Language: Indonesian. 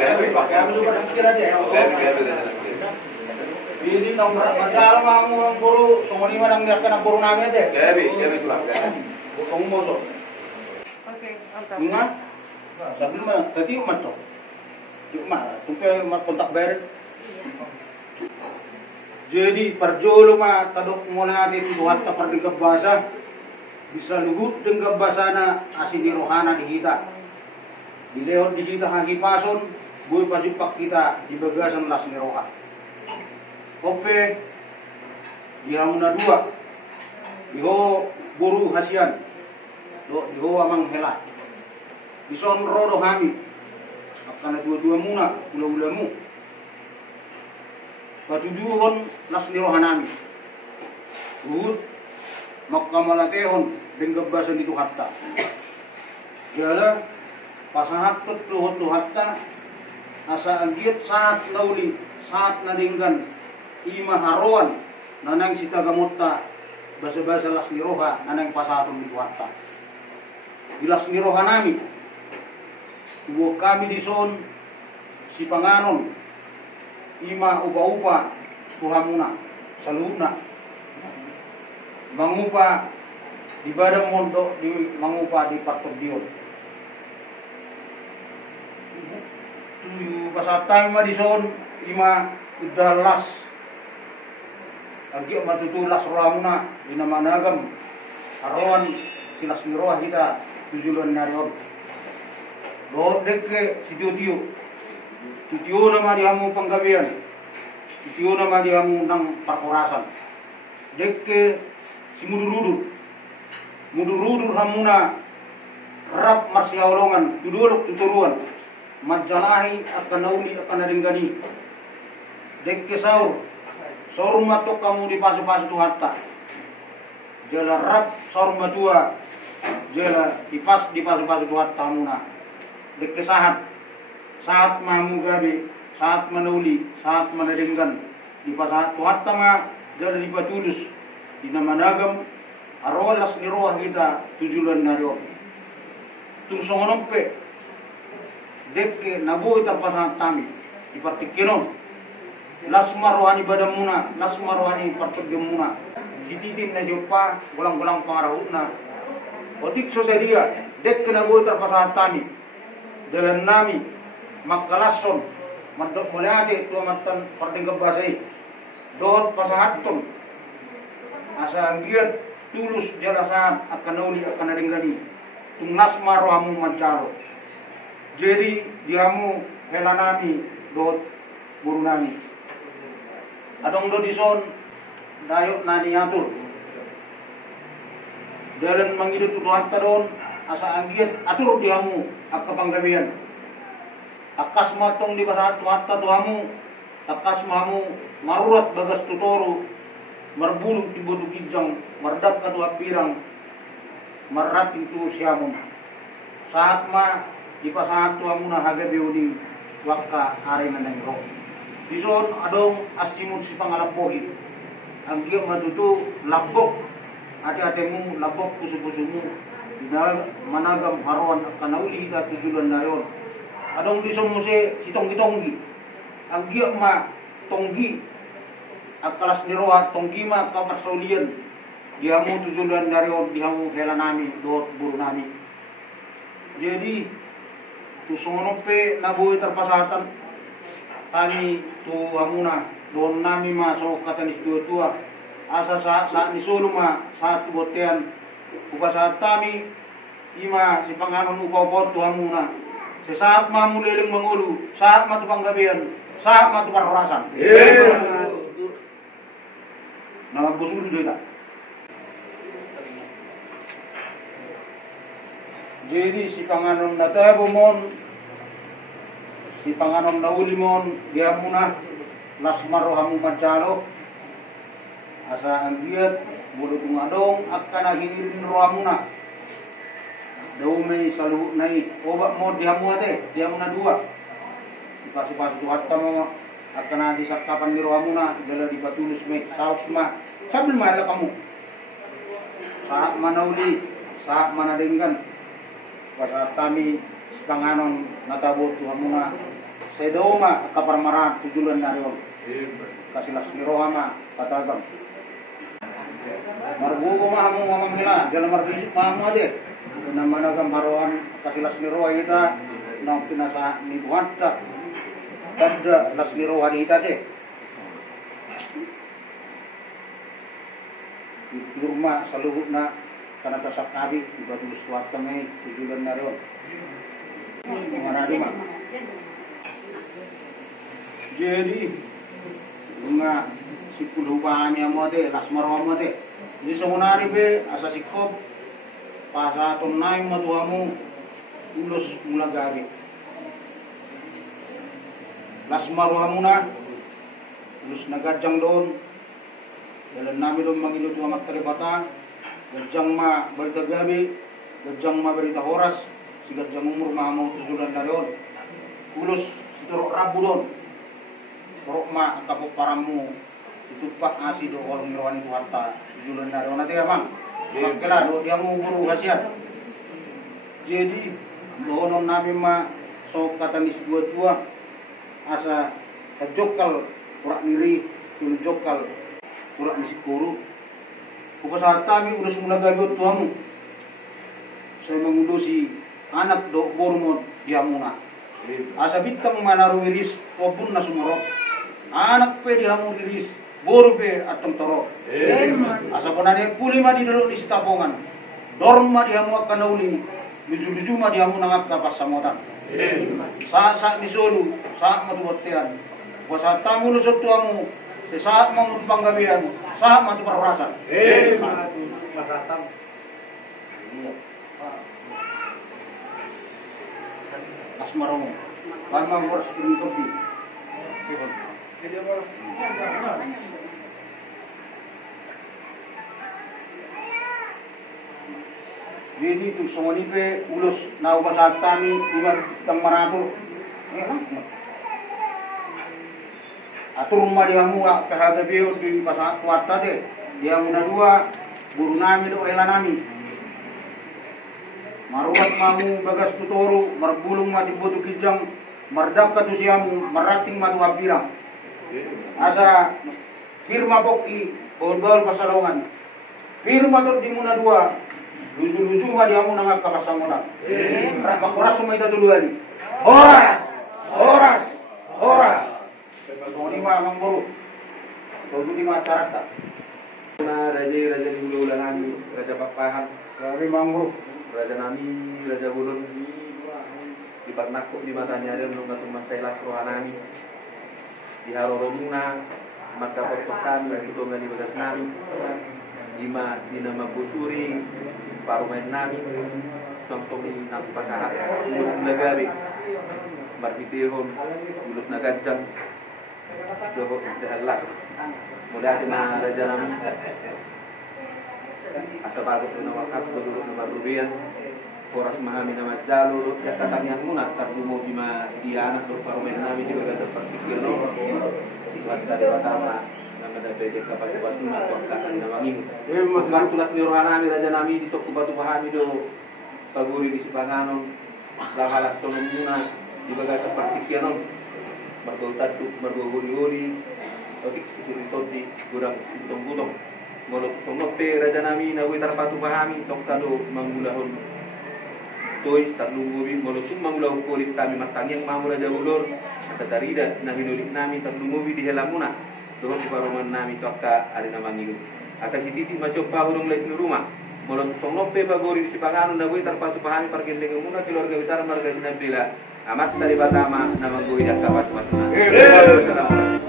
Kaya mo ba kira dia? Ini nomor madal mamu guru sumuni manang dia kana guru nami aja. Gabi pulang. Kamu moso. Oke, mantap. Ingat? Sabi mah tadi umat to. Cuma sampai mat kontak bayar. Jadi perjolo mah tadok muna di tuhan ta perdingkap bahasa bisa luhut dengan bahasa na asin di rohana di kita. Dilehot di kita hakipason, gue pajupak kita di bagasan las ni roha. Ope dihamuna dua. Diho guru hasian. Diho amang hela. Bison rodo hami. Akana dua-dua muna ula-ulamu. Patujuhon las ni roha nami. Luhut makamalatehon dengan bahasa itu hatta. Jala pasahat tuh hatta asa anggit saat lauli saat nadinggan ima haruan nanang sita gamutta basa-basa las niroha nanang pasahatun itu hatta. Bilas niroha nami tubuh kami dison si panganon ima upa-upa tuhamuna saluhna mangupa di badan mondok di mangupa di patok dion. Tuyu pasatay ma dison ima udah las. Agi matutulas ramuna dinamanagam arawan silas miroah kita tujuan narion. Lord dekke si tiu nama dihamu penggawean. Tiu nama dihamu nang parkorasan. Dekke si mudur-udur hamuna rap marsiaolongan tuduluk tuturuan majanahi akan nauli akan naringgani dekke saur matok kamu di pasu-pasu tu hatta jala rap saur matua jala di pasu-pasu tu hatta hamuna dekke saat mamu gabe saat manauli saat manaringgan di pasu tu hatta ma jala di patulus di namanagam arolas ni roh kita tujuan narion tung songonompe dekke nabu ita pasang tami di partikinom lasma rohani badamuna lasma rohani partegemuna dititin na jopa gulang-gulang pangarahutna otik sosedia dekke nabu ita pasang tami dalam nami makalason mandok mulyate tua matan partingkap basai dohot pasahatton asa anggiat tulus jalasan akan nauli akan naringgani tung lasma rohamu mancaro jadi diamu helanami dot guru nami adong do dison dayok nani atur jalan mangidut tuhan tadon asa anggiat atur diamu akka panggawian akas matong di basahat tuhan taduhamu akas mamu marurat bagas tutoru marbulung ti bodu kijang mardak kadua pirang marat itu siamun saat ma di pasangan tua muna haga beudi wakka are nanang ro dison adong asimun si pangalapohi ang giyo matutu labok ate-atemu labok pusu-pusumu dina managam haruan kanauli ta tujulan dayon adong dison muse sitong-kitonggi ang giyo ma tonggi akalas niroa tonggima kaparsaulian dihamu tujuan dari dihamu helanami dot buru nami jadi tu songonope nabuhi terpasatan kami tu hamuna don nami ma so katanis tua asa saat nisulu ma saat botean buka saat kami ima si panganon upau tu hamuna sesaat ma muliling mangulu saat ma tu panggabian saat ma tu parhorasan nama busul dulu tak. Jadi si panganon natabumon, si panganon naulimon, dia munah lasmaro hamu mancalo, asa anggiat bulu tungadong akan ahirin rohamuna. Daume salu nai obat mod dia muate, dia muna dua. Dikasih tuhat tamo akan adi sakapan di rohamuna jala dipatulus me saus ma sabil mala kamu saat manauli saat manadenggan pada kami sepanganon natabot Tuhan muna sedoma kaparmaran tujulan narion kasilas nirohama katagang marbugo mahamu mamangila jalan marbisip mahamu ade namana gambaron kasilas niroha ita nang pinasa ni Tuhan ta tanda las niroha ita de di rumah saluhutna karena tasak nabi juga tulus tuat kami tujuan narion mengenai mah jadi nga si puluhannya mo de las marwa mo de di semunari be asa sikop pasaton naim matuamu tulus mula gabi las marwa muna tulus nagajang doon dalam nami doon mangilut amat kalibata gajang ma berita gabi gajang ma berita horas si gajang umur mahamau tujulan na doon tulus si turok rabu doon turok ma kapok paramu itu pak ngasih do orang nirwani itu harta tujulan na doon nanti emang kela do dia mau guru kasihan jadi doon nami ma so kata nis dua asa kajokal urak niri jokal urak nisi kuru bukan saat kami udah semula gagot tuamu saya mengudusi anak do bormon dia muna asa bitang manaru wiris wabun na sumurok anak pe dia mu wiris boru pe atong toro asa ponane puli ma di dulu di tapongan dorm ma dia mu akan nauli luju-luju ma dia mu nangap kapas samotan sa ni solu sa matuwatian kuasa tamu lusot tuamu saat mau panggabian saat matu perurasan masatam asmaromo karena harus berhenti jadi itu semua ini pe ulus nau pasatami dengan temaratur atur rumah dia mua kahada bio di pasat kuarta de dia muna dua guru nami do ela nami maruat mamu bagas tutoru marbulung mati botu kijang mardak katusiamu marating madu abirang asa firma boki bol-bol pasalongan firma tur di muna dua luju-luju ma dia mu nangak kapasamunan rapakuras sumay duluan horas Tony mah mang buru. Tony di masyarakat. Raja di Hulu Ulangan, Raja Papahan, Dari mang buru. Raja Nami, Raja Bulun, di Parnaku di matanya ada menunggu tumas selas rohanami, di Haroromuna, maka persokan dan itu di bagas nami, di nama Busuri, Parumain nami, Somsomi nami pasahat, Ulus Nagabi, Martitihon, Ulus Nagajang. Doho dalas mulai ada ma raja nami asa bagot na wakat dulu nama rubian horas mahami nama jalur catatan yang munat tardumo di ma dia anak berparumen nami di bagas seperti kilo di kota dewatama nama da bejek kapasuna kota nama ngimu bukan tulas ni rohanami raja nami di sok batu pahami do paguri di sipanganon sahalas sonumuna di bagas seperti kilo margotatu margogoni otik sikuri kurang sintong butong molok songope raja nami na witar patu pahami tokado mangulahon tois tarlungubi molok mangulahon kulit kami matang yang mamu raja ulur asa tarida na hinulik nami tarlungubi di helamuna dohon di paruman nami tokka ari na mangilu asa sititi masuk pahulong lait ni rumah molok songope bagori di sipangano na witar patu pahami parkendeng muna keluarga witar marga sinabila amat dari Batama nama gue dah kapas-kapas.